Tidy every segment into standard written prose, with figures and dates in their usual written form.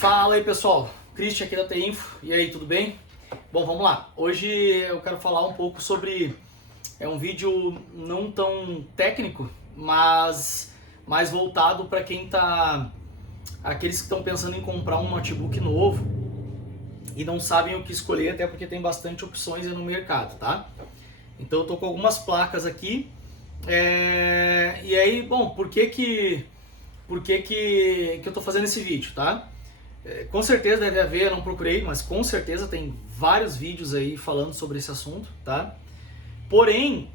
Fala aí pessoal, Christian aqui da T-Info, e aí, tudo bem? Bom, vamos lá, hoje eu quero falar um pouco sobre, um vídeo não tão técnico, mas mais voltado para quem tá, aqueles que estão pensando em comprar um notebook novo e não sabem o que escolher, até porque tem bastante opções aí no mercado, tá? Então eu tô com algumas placas aqui, e aí, bom, por que eu tô fazendo esse vídeo, tá? Com certeza deve haver, eu não procurei, mas com certeza tem vários vídeos aí falando sobre esse assunto, tá? Porém,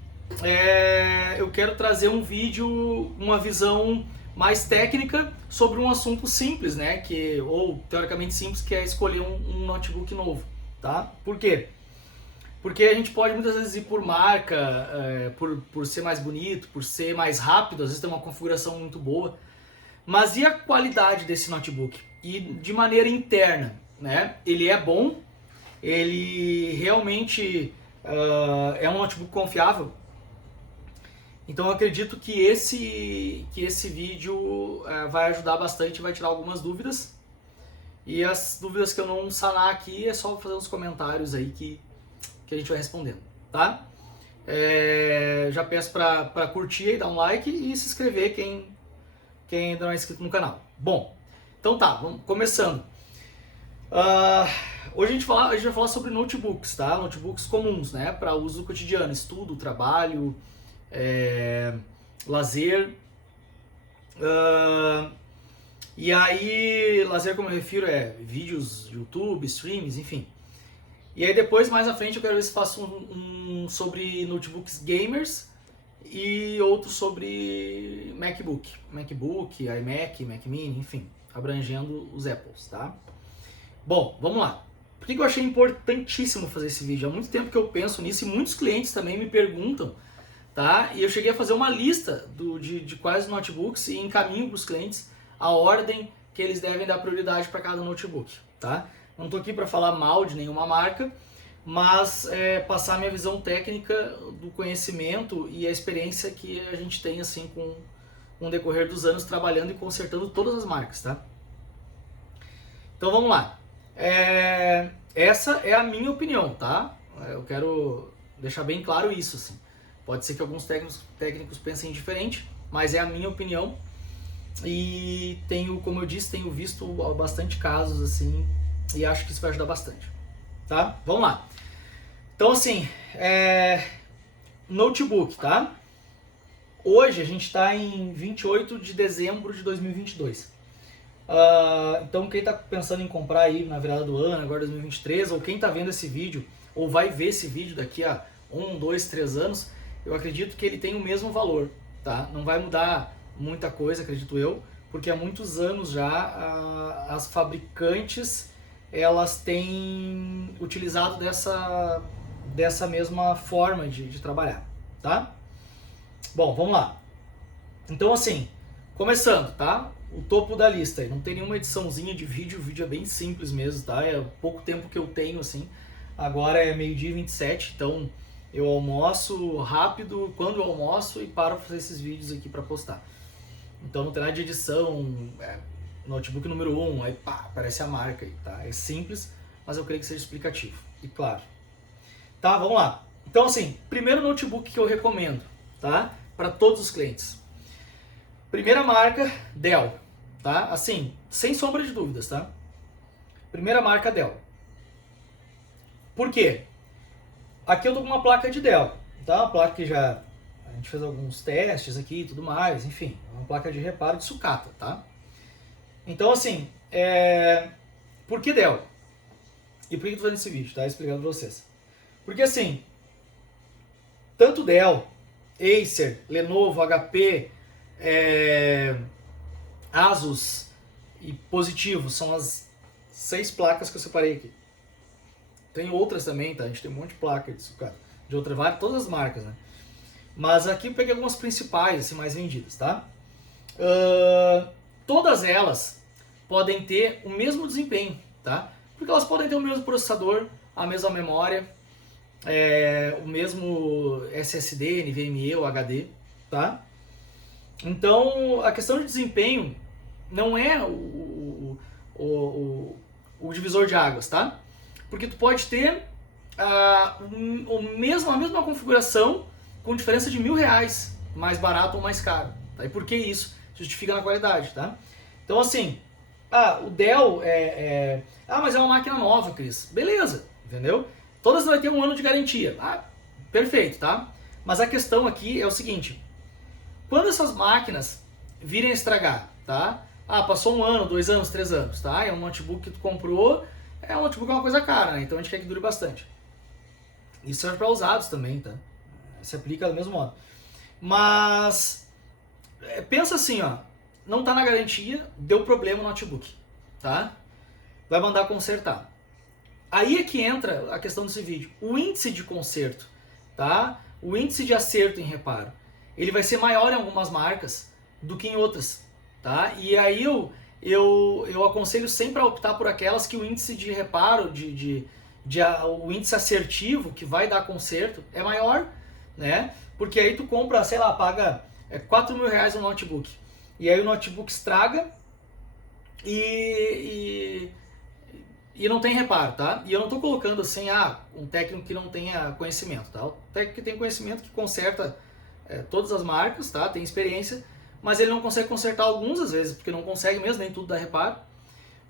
eu quero trazer um vídeo, uma visão mais técnica sobre um assunto simples, né? Ou teoricamente simples, que é escolher um notebook novo, tá? Por quê? Porque a gente pode muitas vezes ir por marca, por ser mais bonito, por ser mais rápido, às vezes tem uma configuração muito boa. Mas e a qualidade desse notebook? E de maneira interna, né? Ele é bom, ele realmente é um notebook confiável. Então eu acredito que esse vídeo vai ajudar bastante, vai tirar algumas dúvidas. E as dúvidas que eu não sanar aqui é só fazer uns comentários aí que a gente vai respondendo, tá? Já peço para curtir aí, dar um like e se inscrever quem ainda não é inscrito no canal. Bom, então tá, vamos começando. Hoje a gente vai falar sobre notebooks, tá? Notebooks comuns, né? Para uso cotidiano, estudo, trabalho, lazer. E aí, lazer como eu refiro vídeos, YouTube, streams, enfim. E aí depois, mais à frente, eu quero ver se faço um sobre notebooks gamers e outro sobre MacBook, iMac, Mac Mini, enfim, abrangendo os Apples, tá? Bom, vamos lá. Por que eu achei importantíssimo fazer esse vídeo? Há muito tempo que eu penso nisso e muitos clientes também me perguntam, tá? E eu cheguei a fazer uma lista de quais notebooks e encaminho para os clientes a ordem que eles devem dar prioridade para cada notebook, tá? Não estou aqui para falar mal de nenhuma marca, mas passar a minha visão técnica do conhecimento e a experiência que a gente tem assim com o decorrer dos anos trabalhando e consertando todas as marcas, tá? Então vamos lá. Essa é a minha opinião, tá? Eu quero deixar bem claro isso, assim. Pode ser que alguns técnicos pensem diferente, mas é a minha opinião e como eu disse, tenho visto bastante casos assim e acho que isso vai ajudar bastante, tá? Vamos lá. Então assim, notebook, tá? Hoje a gente está em 28 de dezembro de 2022. Então quem está pensando em comprar aí na virada do ano, agora 2023, ou quem está vendo esse vídeo, ou vai ver esse vídeo daqui a 1, 2, 3 anos, eu acredito que ele tem o mesmo valor, tá? Não vai mudar muita coisa, acredito eu, porque há muitos anos já as fabricantes elas têm utilizado dessa mesma forma de trabalhar, tá? Bom, vamos lá. Então assim, começando, tá? O topo da lista aí, não tem nenhuma ediçãozinha de vídeo, o vídeo é bem simples mesmo, tá? É pouco tempo que eu tenho, assim. Agora é 12h27, então eu almoço rápido quando eu almoço e paro pra fazer esses vídeos aqui pra postar. Então não tem nada de edição, notebook número 1, aí pá, aparece a marca aí, tá? É simples, mas eu creio que seja explicativo e claro. Tá, vamos lá. Então assim, primeiro notebook que eu recomendo, tá? Para todos os clientes. Primeira marca, Dell, tá? Assim, sem sombra de dúvidas, tá? Primeira marca, Dell. Por quê? Aqui eu tô com uma placa de Dell, tá? Uma placa que a gente fez alguns testes aqui e tudo mais, enfim, uma placa de reparo de sucata, tá? Então assim, por que Dell? E por que eu tô fazendo esse vídeo, tá? Explicando pra vocês. Porque assim, tanto Dell, Acer, Lenovo, HP, Asus e Positivo são as 6 placas que eu separei aqui. Tem outras também, tá? A gente tem um monte de placa de sucata, de todas as marcas, né? Mas aqui eu peguei algumas principais, assim, mais vendidas, tá? Todas elas podem ter o mesmo desempenho, tá? Porque elas podem ter o mesmo processador, a mesma memória, o mesmo SSD, NVMe ou HD, tá? Então, a questão de desempenho não é o divisor de águas, tá? Porque tu pode ter a mesma configuração com diferença de R$1.000 mais barato ou mais caro. Tá? E por que isso? Justifica na qualidade, tá? Então assim, o Dell mas é uma máquina nova, Cris. Beleza, entendeu? Todas vai ter 1 ano de garantia. Perfeito, tá? Mas a questão aqui é o seguinte, quando essas máquinas virem a estragar, tá? Passou 1 ano, 2 anos, 3 anos, tá? É um notebook que tu comprou, um notebook é uma coisa cara, né? Então a gente quer que dure bastante. Isso serve para usados também, tá? Se aplica do mesmo modo. Mas pensa assim, ó, não tá na garantia, deu problema no notebook, tá? Vai mandar consertar. Aí é que entra a questão desse vídeo. O índice de conserto, tá? O índice de acerto em reparo, ele vai ser maior em algumas marcas do que em outras, tá? E aí eu aconselho sempre a optar por aquelas que o índice de reparo, o índice assertivo que vai dar conserto é maior, né? Porque aí tu compra, sei lá, paga R$4.000 um notebook. E aí o notebook estraga e não tem reparo, tá? E eu não tô colocando assim, um técnico que não tenha conhecimento, tá? O técnico que tem conhecimento, que conserta todas as marcas, tá? Tem experiência, mas ele não consegue consertar alguns às vezes, porque não consegue mesmo, nem tudo dá reparo.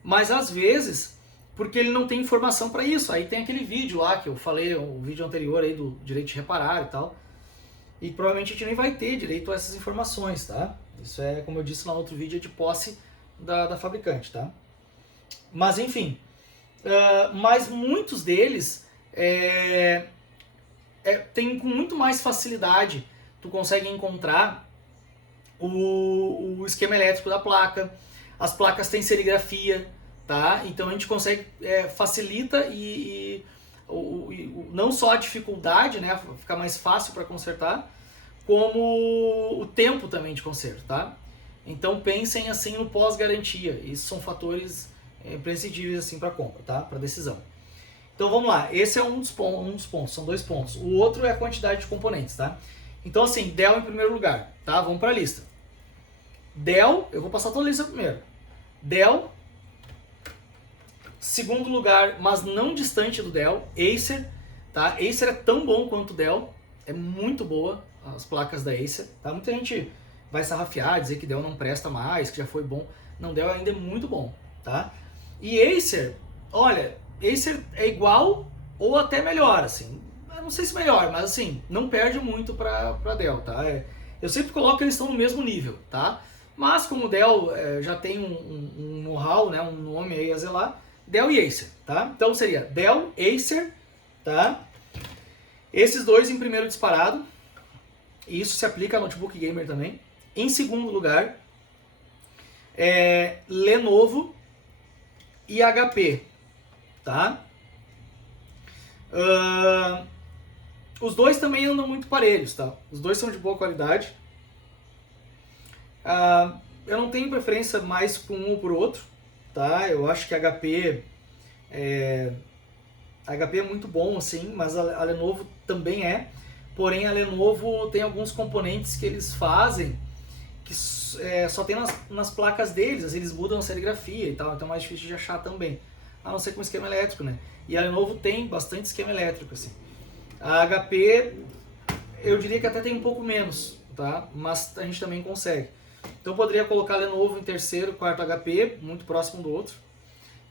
Mas às vezes, porque ele não tem informação para isso. Aí tem aquele vídeo lá que eu falei, o vídeo anterior aí do direito de reparar e tal. E provavelmente a gente nem vai ter direito a essas informações, tá? Isso é, como eu disse no outro vídeo, é de posse da fabricante, tá? Mas enfim, mas muitos deles tem com muito mais facilidade, tu consegue encontrar o esquema elétrico da placa, as placas têm serigrafia, tá? Então a gente consegue, facilita não só a dificuldade, né, ficar mais fácil para consertar, como o tempo também de conserto, tá? Então pensem assim no pós-garantia, isso são fatores imprescindíveis assim para compra, tá? Para decisão. Então vamos lá, esse é um dos pontos, são 2 pontos. O outro é a quantidade de componentes, tá? Então assim, Dell em primeiro lugar, tá? Vamos para a lista. Dell, eu vou passar toda a lista primeiro. Dell, segundo lugar, mas não distante do Dell, Acer, tá? Acer é tão bom quanto o Dell, é muito boa as placas da Acer, tá? Muita gente vai sarrafiar, dizer que Dell não presta mais, que já foi bom. Não, Dell ainda é muito bom, tá? E Acer, olha, Acer é igual ou até melhor, assim. Eu não sei se melhor, mas assim, não perde muito pra Dell, tá? Eu sempre coloco que eles estão no mesmo nível, tá? Mas como o Dell já tem um know-how, né, um nome aí a zelar, Dell e Acer, tá? Então seria Dell, Acer, tá? Esses dois em primeiro disparado. E isso se aplica a notebook gamer também. Em segundo lugar, Lenovo e HP, tá? Os dois também andam muito parelhos, tá? Os dois são de boa qualidade. Eu não tenho preferência mais por um ou por outro, tá? Eu acho que a HP é muito bom, assim, mas a Lenovo também é. Porém, a Lenovo tem alguns componentes que eles fazem que só tem nas placas deles, eles mudam a serigrafia e tal, então é mais difícil de achar também. A não ser com esquema elétrico, né? E a Lenovo tem bastante esquema elétrico, assim. A HP, eu diria que até tem um pouco menos, tá? Mas a gente também consegue. Então eu poderia colocar a Lenovo em terceiro, quarto HP, muito próximo do outro,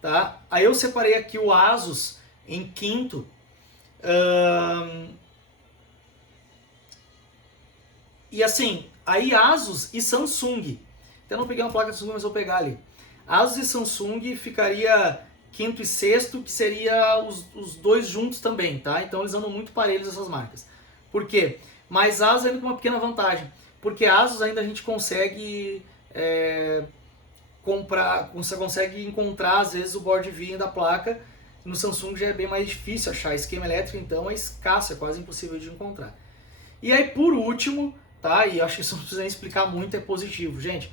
tá? Aí eu separei aqui o Asus em quinto. E assim, aí Asus e Samsung. Até não peguei uma placa de Samsung, mas vou pegar ali. Asus e Samsung ficaria quinto e sexto, que seria os dois juntos também, tá? Então eles andam muito parelhos essas marcas. Por quê? Mas Asus ainda tem uma pequena vantagem. Porque Asus ainda a gente consegue comprar, você consegue encontrar às vezes o board viewing da placa. No Samsung já é bem mais difícil achar. Esquema elétrico então é escasso, é quase impossível de encontrar. E aí por último, tá? E acho que isso não precisa nem explicar muito, é positivo. Gente,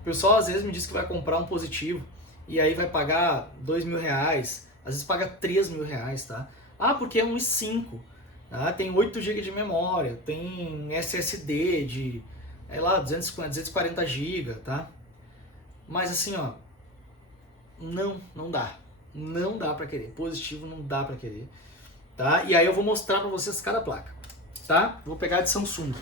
o pessoal às vezes me diz que vai comprar um positivo e aí vai pagar R$2.000, às vezes paga R$3.000, tá? Porque é um i5, tá? Tem 8 GB de memória, tem SSD de, 240 GB, tá? Mas assim, ó, não dá. Não dá para querer. Positivo não dá para querer. Tá? E aí eu vou mostrar para vocês cada placa. Tá? Vou pegar de Samsung.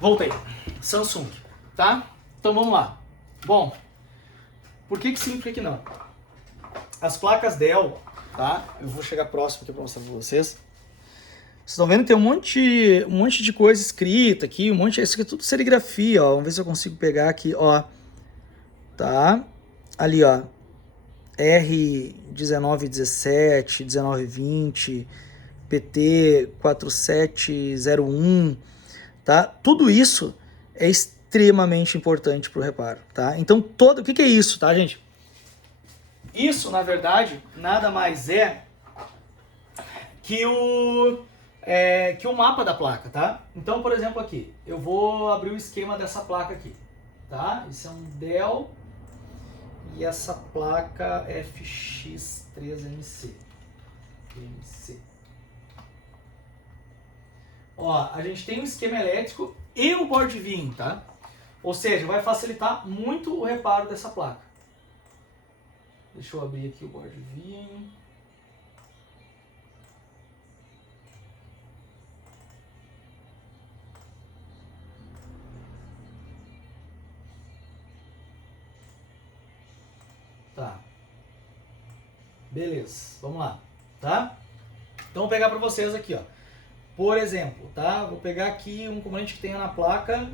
Voltei. Samsung, tá? Então vamos lá. Bom, por que sim, por que não? As placas Dell, tá? Eu vou chegar próximo aqui para mostrar para vocês. Vocês estão vendo que tem um monte de coisa escrita aqui, isso aqui é tudo serigrafia, ó. Vamos ver se eu consigo pegar aqui, ó. Tá? Ali, ó. R1917, 1920, PT 4701, tá? Tudo isso é extremamente importante para o reparo, tá? Então, o que é isso, tá, gente? Isso, na verdade, nada mais é que o mapa da placa, tá? Então, por exemplo, aqui, eu vou abrir o esquema dessa placa aqui, tá? Isso é um Dell e essa placa FX3MC. Ó, a gente tem o esquema elétrico e o board viewing, tá? Ou seja, vai facilitar muito o reparo dessa placa. Deixa eu abrir aqui o board viewing. Tá. Beleza, vamos lá, tá? Então vou pegar para vocês aqui, ó. Por exemplo, tá? Vou pegar aqui um componente que tenha na placa.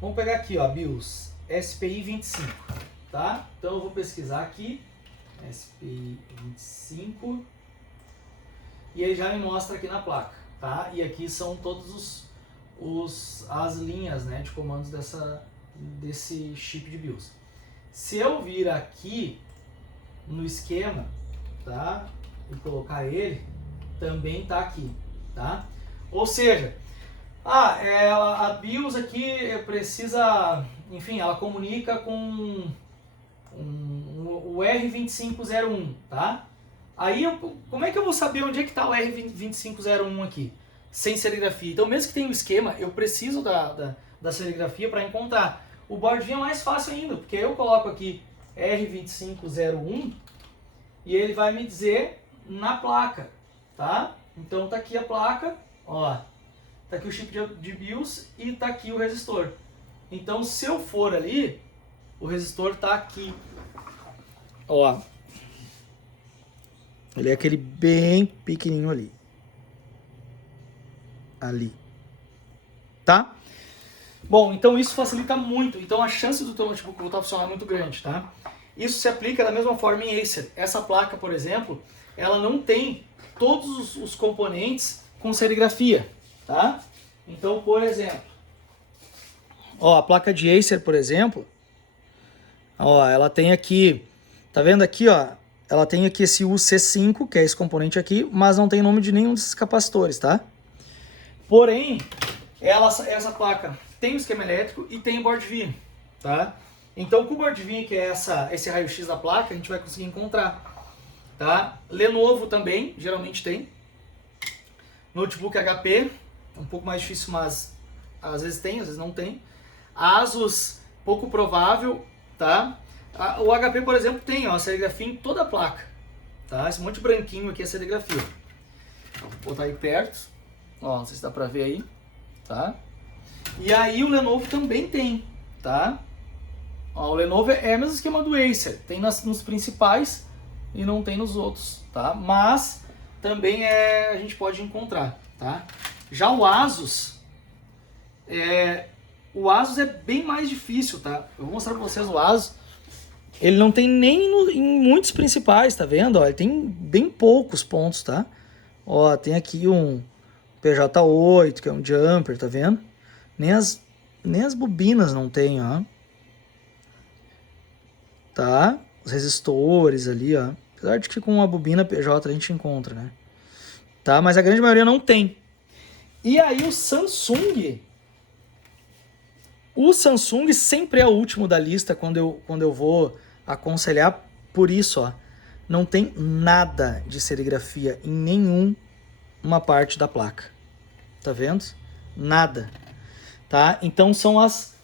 Vamos pegar aqui, ó, BIOS SPI 25, tá? Então eu vou pesquisar aqui, SPI 25, e ele já me mostra aqui na placa, tá? E aqui são todos as linhas, né, de comandos desse chip de BIOS. Se eu vir aqui no esquema, tá, e colocar ele, também tá aqui, tá? Ou seja, a BIOS aqui precisa, enfim, ela comunica com o R2501, tá? Aí, como é que eu vou saber onde é que está o R2501 aqui? Sem serigrafia. Então, mesmo que tenha um esquema, eu preciso da serigrafia para encontrar. O board viewing é mais fácil ainda, porque eu coloco aqui R2501 e ele vai me dizer na placa, tá? Então, tá aqui a placa, ó. Tá aqui o chip de BIOS e tá aqui o resistor. Então, se eu for ali, o resistor tá aqui. Ó. Ele é aquele bem pequenininho ali. Ali. Tá? Bom, então isso facilita muito. Então a chance do teu notebook voltar a funcionar é muito grande, tá? Isso se aplica da mesma forma em Acer. Essa placa, por exemplo, ela não tem todos os componentes com serigrafia, tá? Então, por exemplo, ó, a placa de Acer, por exemplo, ó, ela tem aqui, tá vendo aqui, ó? Ela tem aqui esse UC5, que é esse componente aqui, mas não tem nome de nenhum desses capacitores, tá? Porém, essa placa tem o esquema elétrico e tem o board viewing, tá? Então, com o board viewing, que é esse raio-x da placa, a gente vai conseguir encontrar, tá? Lenovo também, geralmente tem. Notebook HP, é um pouco mais difícil, mas às vezes tem, às vezes não tem. Asus, pouco provável, tá? O HP, por exemplo, tem a serigrafia em toda a placa, tá? Esse monte branquinho aqui é a serigrafia. Vou botar aí perto. Ó, não sei se dá pra ver aí, tá? E aí o Lenovo também tem, tá? Ó, o Lenovo é o mesmo esquema do Acer, tem nos principais e não tem nos outros, tá? Mas também a gente pode encontrar, tá? Já o Asus é bem mais difícil, tá? Eu vou mostrar pra vocês o Asus. Ele não tem nem em muitos principais, tá vendo? Ó, ele tem bem poucos pontos, tá? Ó, tem aqui um PJ8, que é um jumper, tá vendo? Nem as bobinas não tem, ó. Tá? Os resistores ali, ó. Apesar de que com uma bobina PJ a gente encontra, né? Tá? Mas a grande maioria não tem. E aí o Samsung, O Samsung sempre é o último da lista quando eu vou aconselhar, por isso, ó, não tem nada de serigrafia em nenhuma parte da placa. Tá vendo? Nada. Tá? Então são as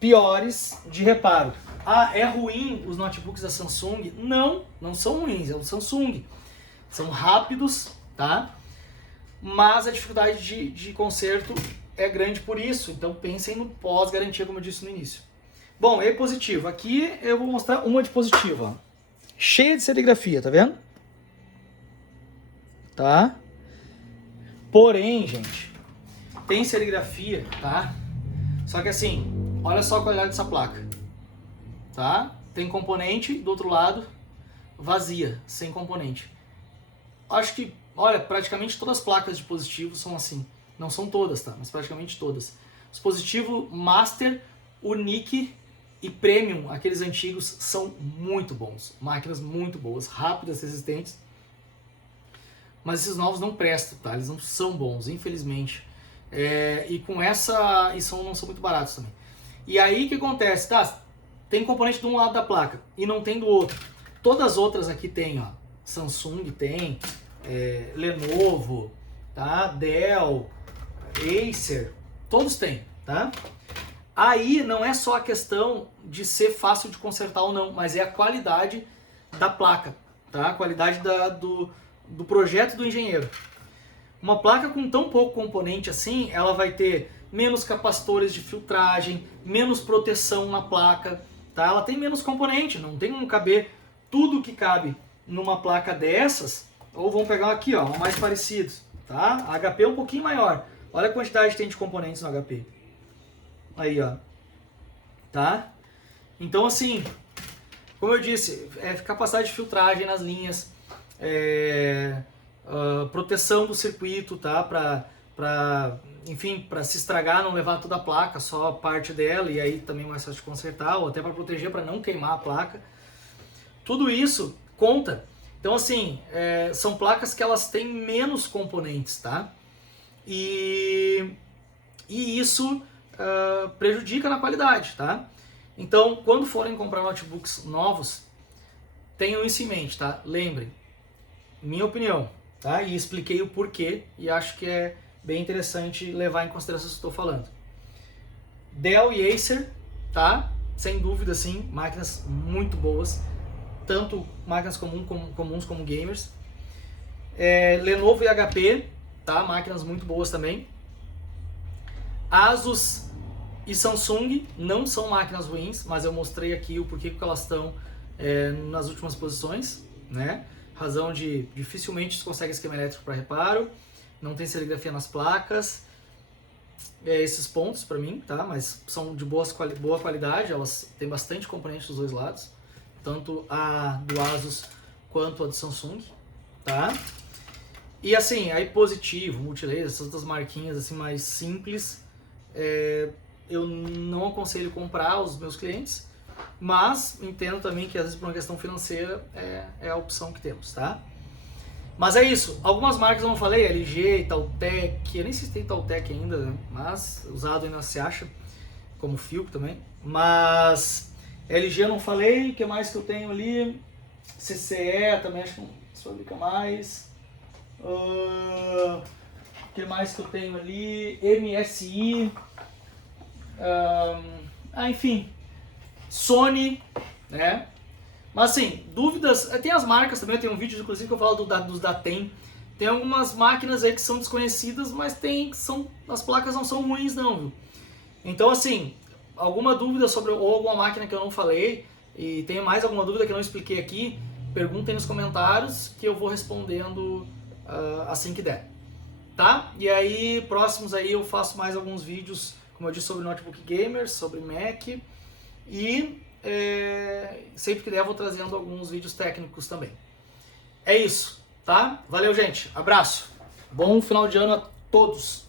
piores de reparo. Ah, é ruim os notebooks da Samsung? Não, não são ruins, é o Samsung. São rápidos, tá? Mas a dificuldade de conserto é grande por isso. Então pensem no pós-garantia, como eu disse no início. Bom, e positivo. Aqui eu vou mostrar uma de positivo, ó. Cheia de serigrafia, tá vendo? Tá? Porém, gente, tem serigrafia, tá? Só que assim, olha só a qualidade dessa placa, tá? Tem componente, do outro lado, vazia, sem componente. Acho que, olha, praticamente todas as placas de positivo são assim. Não são todas, tá? Mas praticamente todas. Os positivo Master, Unique e Premium, aqueles antigos, são muito bons. Máquinas muito boas, rápidas, resistentes. Mas esses novos não prestam, tá? Eles não são bons, infelizmente. E com essa, não são muito baratos também. E aí o que acontece? Tá, tem componente de um lado da placa e não tem do outro. Todas as outras aqui tem, ó. Samsung tem, Lenovo, tá? Dell, Acer, todos têm, tá? Aí não é só a questão de ser fácil de consertar ou não, mas é a qualidade da placa, tá? A qualidade do projeto do engenheiro. Uma placa com tão pouco componente assim, ela vai ter menos capacitores de filtragem, menos proteção na placa, tá? Ela tem menos componente, não tem como caber tudo que cabe numa placa dessas. Ou vamos pegar aqui, ó, um mais parecido, tá? A HP é um pouquinho maior. Olha a quantidade que tem de componentes no HP. Aí, ó. Tá? Então, assim, como eu disse, capacidade de filtragem nas linhas, proteção do circuito, tá? Enfim, para se estragar, não levar toda a placa, só parte dela, e aí também mais fácil de consertar, ou até para proteger, para não queimar a placa. Tudo isso conta. Então, assim, são placas que elas têm menos componentes, tá? E isso prejudica na qualidade, tá? Então, quando forem comprar notebooks novos, tenham isso em mente, tá? Lembrem, minha opinião, tá? E expliquei o porquê e acho que é bem interessante levar em consideração o que estou falando. Dell e Acer, tá? Sem dúvida, sim, máquinas muito boas, tanto máquinas comuns como gamers. Lenovo e HP, tá? Máquinas muito boas também. Asus e Samsung não são máquinas ruins, mas eu mostrei aqui o porquê que elas estão nas últimas posições, né? Razão de dificilmente se consegue esquema elétrico para reparo, não tem serigrafia nas placas, esses pontos para mim, tá? Mas são de boa qualidade, elas têm bastante componente dos dois lados, tanto a do Asus quanto a do Samsung, tá? E assim, aí positivo, multilaser, essas outras marquinhas assim mais simples, eu não aconselho comprar aos meus clientes, mas entendo também que às vezes por uma questão financeira é a opção que temos, tá? Mas é isso, algumas marcas eu não falei, LG, Itautec, eu nem sei se tem Itautec ainda, né? Mas usado ainda se acha, como Philco também, mas LG eu não falei, o que mais que eu tenho ali? CCE também acho que não se fabrica mais. O que mais que eu tenho ali? MSI. Enfim. Sony, né? Mas assim, dúvidas. Tem as marcas também, tem um vídeo inclusive que eu falo dos da TEM. Tem algumas máquinas aí que são desconhecidas, mas as placas não são ruins não, viu? Então assim, alguma dúvida sobre ou alguma máquina que eu não falei, e tem mais alguma dúvida que eu não expliquei aqui, perguntem nos comentários que eu vou respondendo assim que der, tá? E aí, próximos aí eu faço mais alguns vídeos, como eu disse, sobre notebook gamers, sobre Mac, e sempre que der eu vou trazendo alguns vídeos técnicos também. É isso, tá? Valeu, gente. Abraço. Bom final de ano a todos.